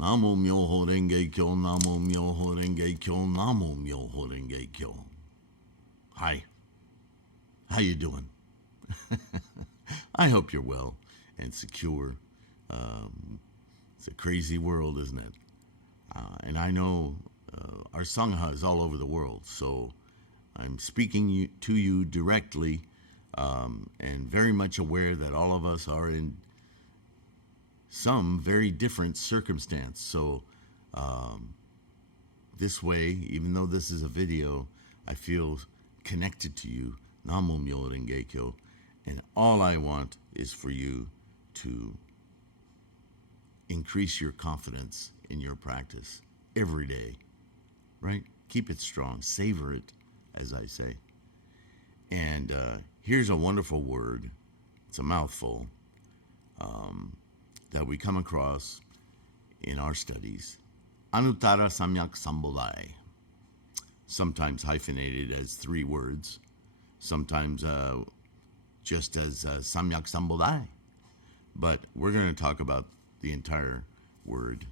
Namo Myoho Renge Kyo, Namo Myoho Renge Kyo, Namo Myoho Renge Kyo. Hi. How you doing? I hope you're well and secure. It's a crazy world, isn't it? And I know our Sangha is all over the world, so I'm speaking to you directly and very much aware that all of us are in some very different circumstance. So this way, even though this is a video, I feel connected to you. Namo Myoho Renge Kyo. And all I want is for you to increase your confidence in your practice every day, right? Keep it strong, savor it, as I say. And here's a wonderful word. It's a mouthful that we come across in our studies. Anuttarasamyaksambodhi, sometimes hyphenated as 3 words, sometimes just as Samyaksambodhi. But we're going to talk about the entire word,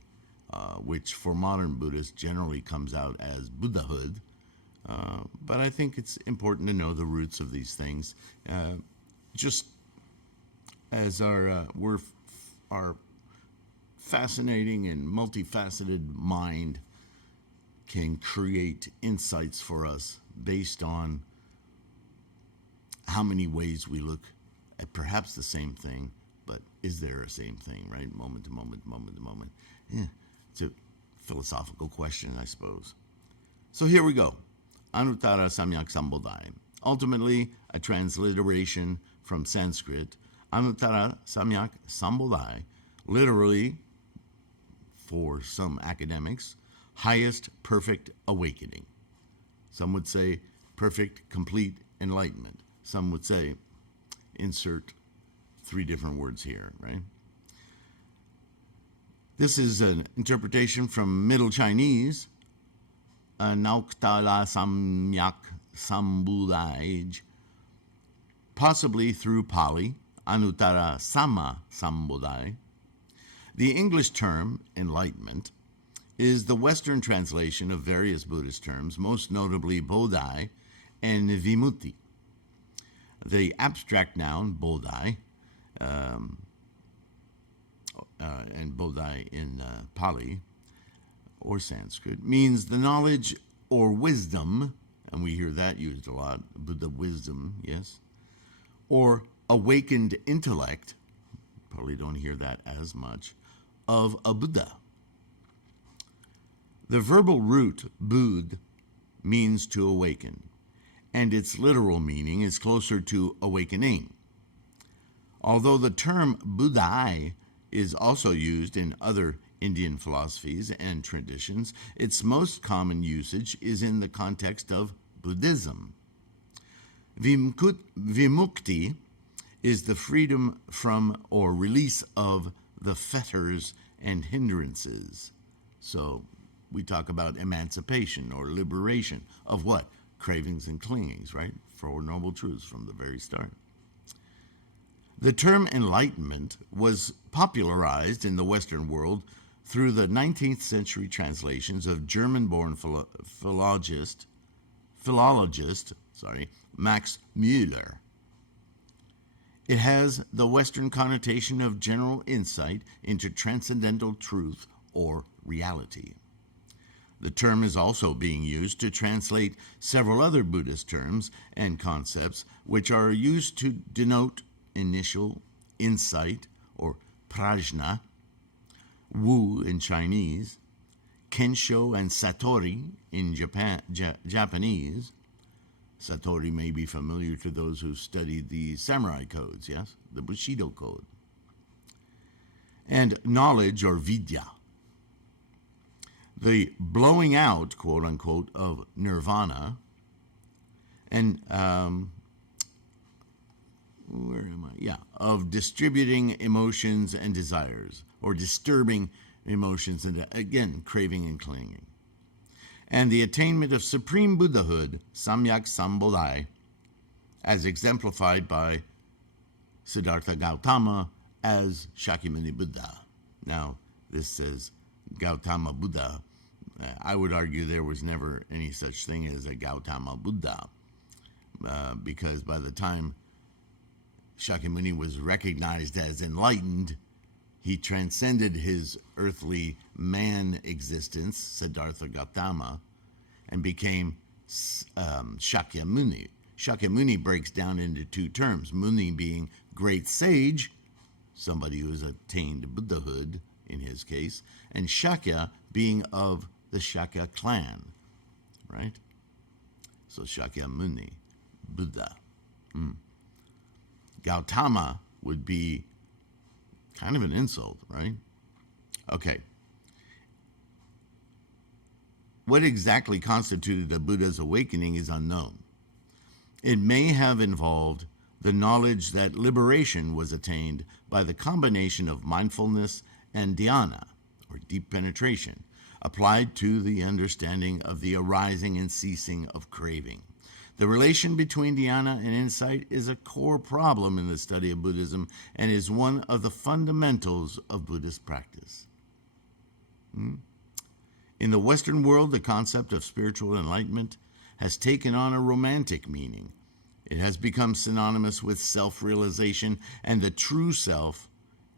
which for modern Buddhists generally comes out as Buddhahood. But I think it's important to know the roots of these things, just as our fascinating and multifaceted mind can create insights for us based on how many ways we look at perhaps the same thing, but is there a same thing, right? Moment to moment, moment to moment. Yeah, it's a philosophical question, I suppose. So here we go. Anuttarasamyaksambodhi. Ultimately, a transliteration from Sanskrit. Anuttarasamyaksambodhi, literally, for some academics, highest perfect awakening. Some would say perfect, complete enlightenment. Some would say, insert 3 different words here, right? This is an interpretation from Middle Chinese, Anuttarasamyaksambodhi, possibly through Pali, Anuttarasamyaksambodhi. The English term, enlightenment, is the Western translation of various Buddhist terms, most notably Bodhi and Vimutti. The abstract noun, Bodhi, and Bodhi in Pali or Sanskrit, means the knowledge or wisdom, and we hear that used a lot, Buddha wisdom, yes, or awakened intellect, probably don't hear that as much, of a Buddha. The verbal root, bud, means to awaken, and its literal meaning is closer to awakening. Although the term Buddhai is also used in other Indian philosophies and traditions, its most common usage is in the context of Buddhism. Vimukti is the freedom from or release of the fetters and hindrances. So we talk about emancipation or liberation of what? Cravings and clingings, right? Four Noble Truths from the very start. The term enlightenment was popularized in the Western world through the 19th century translations of German-born philologist Max Müller. It has the Western connotation of general insight into transcendental truth or reality. The term is also being used to translate several other Buddhist terms and concepts which are used to denote initial insight or prajna, Wu in Chinese, Kensho and Satori in Japanese. Satori may be familiar to those who studied the samurai codes, yes? The Bushido code. And knowledge or vidya. The blowing out, quote unquote, of nirvana and of distributing emotions and desires, or disturbing emotions and, again, craving and clinging. And the attainment of supreme Buddhahood, Samyaksambodhi, as exemplified by Siddhartha Gautama as Shakyamuni Buddha. Now, this says Gautama Buddha. I would argue there was never any such thing as a Gautama Buddha, because by the time Shakyamuni was recognized as enlightened, he transcended his earthly man existence, Siddhartha Gautama, and became Shakyamuni. Shakyamuni breaks down into two terms, Muni being great sage, somebody who has attained Buddhahood in his case, and Shakya being of the Shakya clan, right? So Shakyamuni, Buddha. Gautama would be kind of an insult, right? Okay. What exactly constituted a Buddha's awakening is unknown. It may have involved the knowledge that liberation was attained by the combination of mindfulness and dhyana, or deep penetration, applied to the understanding of the arising and ceasing of craving. The relation between dhyana and insight is a core problem in the study of Buddhism and is one of the fundamentals of Buddhist practice. In the Western world, the concept of spiritual enlightenment has taken on a romantic meaning. It has become synonymous with self-realization and the true self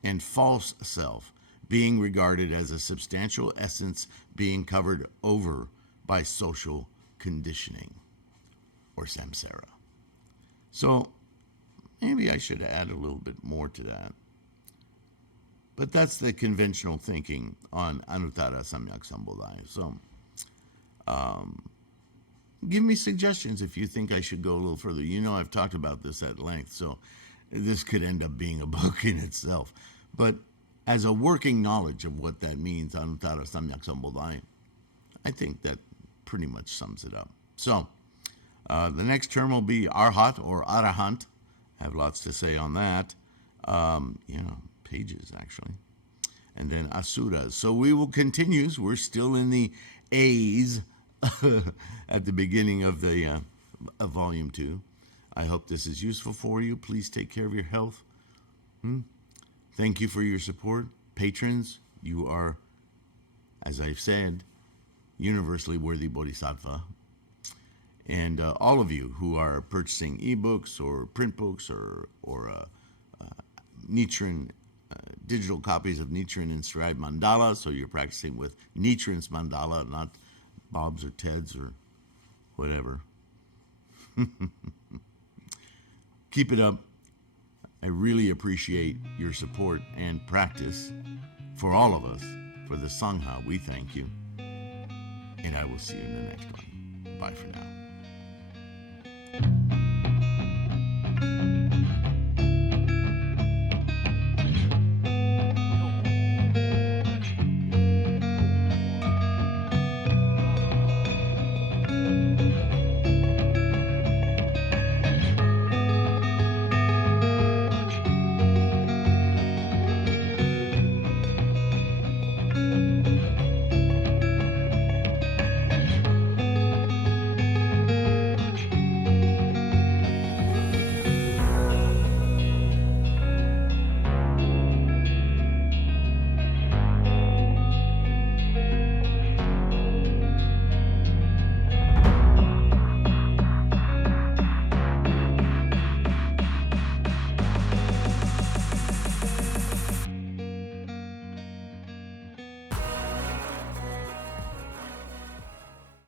and false self being regarded as a substantial essence being covered over by social conditioning, or samsara. So maybe I should add a little bit more to that. But that's the conventional thinking on Anuttarasamyaksambodhi. So give me suggestions if you think I should go a little further. You know I've talked about this at length, so this could end up being a book in itself. But as a working knowledge of what that means, Anuttarasamyaksambodhi, I think that pretty much sums it up. So the next term will be Arhat or Arahant. I have lots to say on that. Pages actually. And then Asuras. So we will continue. We're still in the A's at the beginning of the of Volume 2. I hope this is useful for you. Please take care of your health. Thank you for your support. Patrons, you are, as I've said, universally worthy bodhisattva. And all of you who are purchasing ebooks or print books or Nichiren, digital copies of Nichiren inscribed mandala, so you're practicing with Nichiren's mandala, not Bob's or Ted's or whatever. Keep it up. I really appreciate your support and practice. For all of us, for the Sangha, we thank you. And I will see you in the next one. Bye for now.